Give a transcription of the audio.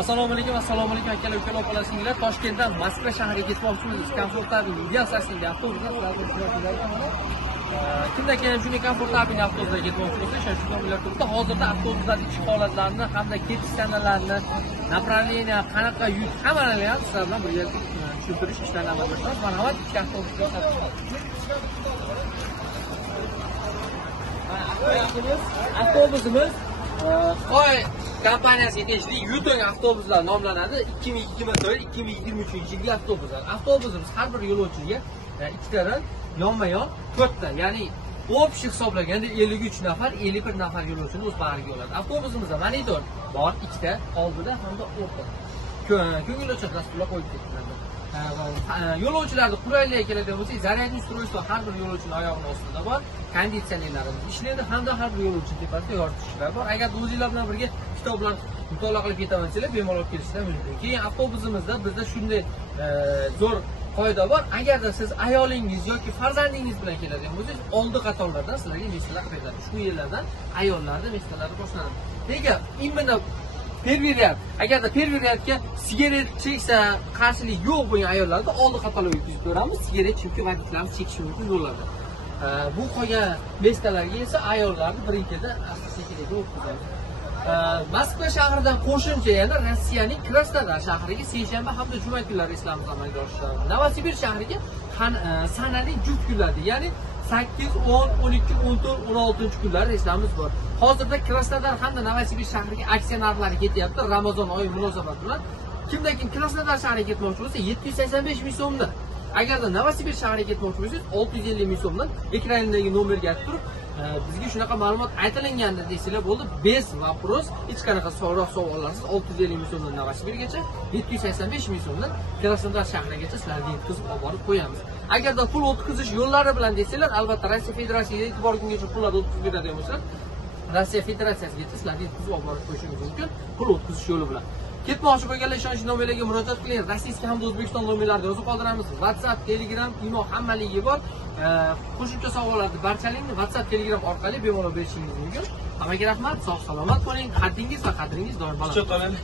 Assalomu alaykum akalar, ukalar, opalar, singillar. Toshkentdan Moskva shahriga ketmoqchimiz. Komfortabl Yasasli avtobusda kimda keyin shunday komfortabl avtobusda ketmoqchi bo'lsa, shu to'g'rilar turibdi. Hozirda avtobusdagi ish holatlarini hamda ketish sanalarini, направление, qanaqa yuk hammalarini ham sizlar bilan birga tushuntirish ishlarini amalga oshiramiz. Mana hozir ikkita avtobusga avtobusimiz Xitoy kompaniyasiga tegishli Yutong avtobuslar nomlanadi. 2024-2023 yilgi avtobuslar. Avtobusimiz har bir yo'lovchiga ikkitadan yonma-yon 4 ta, ya'ni общий hisoblaganda 53 nafar, 51 nafar yo'lovchini o'z bag'riga oladi. Avtobusimizda monitor bor, ikkita, oldida hamda o'rtada. Ko'ngilochar dasturlar qo'yib ketiladi. Yo'lovchilarni qulaylikka keladigan bo'lsak, zaryadniy устройство har bir yo'lovchining oyog'ining ostida bor, konditsionerlarimiz ishlaydi hamda har bir yo'lovchi tepasida yoritgichlar bor. Agar o'zingizlar bilan birga kitoblar mutolaa qilib ketamanchilar, bemalol olib kelishlar mumkin. Keyin avtobusimizda bizda shunday zo'r qoida bor. Agarda siz ayolingiz yoki farzandingiz bilan keladigan bo'lsangiz, oldi qatorlardan sizlarga meshtalar beriladi. Shu yerlardan ayollarning meshtalari boshlanadi. Nega? Imенно perveriyat. Agarda perveriyatga sigaret cheksa qarshilik yo'q bo'lgan ayollarda oldi qatorlarga o'tkazib beramiz. Sigaret chunki vaqtlarimiz chekish mumkin bo'ladi. Bu qolgan meshtalarga esa ayollarni birinchida asta-sekinlik o'tkazamiz. Moskva shahridan qo'shimcha yana Rossiyaning Krasnodar shahriga seshanba hamda juma kunlari reyslarimiz amalga oshiradi. Novosibirsk shahriga sanali juft kunlarda, ya'ni 8, 10, 12, 14, 16 kunlar reyslarimiz bor. Hozirda Krasnodar hamda Novosibirsk shahriga aksiya narxlari ketyapti. Ramazon oyi munosabati bilan kimdan kim Krasnodar shahriga ketmoqchi bo'lsa 785 ming so'mdan, agarda Novosibirsk shahriga ketmoqchi bo'lsangiz 650 ming so'mdan ekrandagi nomerga aytib turib bizga shunaqa ma'lumot aytilganda deysizlar bo'ldi. Bez vapros, hech qanaqa so'roq savollarsiz 650 ming so'mdan Novosibirskgacha, 785 ming so'mdan Krasnodar shahrigacha sizlarga yetkazib olib borib qo'yamiz. Agarda pul o'tkazish yo'llari bilan deysizlar, albatta Rossiya Federatsiyasiga e'tibor kungacha pullarni o'tkazib beradigan bo'lsa, Rossiya Federatsiyasigacha sizlarga yetkazib olib borib qo'yishingiz mumkin pul o'tkazish yo'li bilan. Ketmoqchi bo'lganlar ishonchli nomerlarga murojaat qiling. Rossiyskiy hamda O'zbekiston nomerlarini yozib qoldiramiz. WhatsApp, Telegram, imo hammaligi bor. Qo'shimcha savollarni barchalaringni WhatsApp, Telegram orqali bemalol berishingiz mumkin. Hammaga rahmat, sog' salomat bo'ling. Qadringiz va qadringiz doim baland.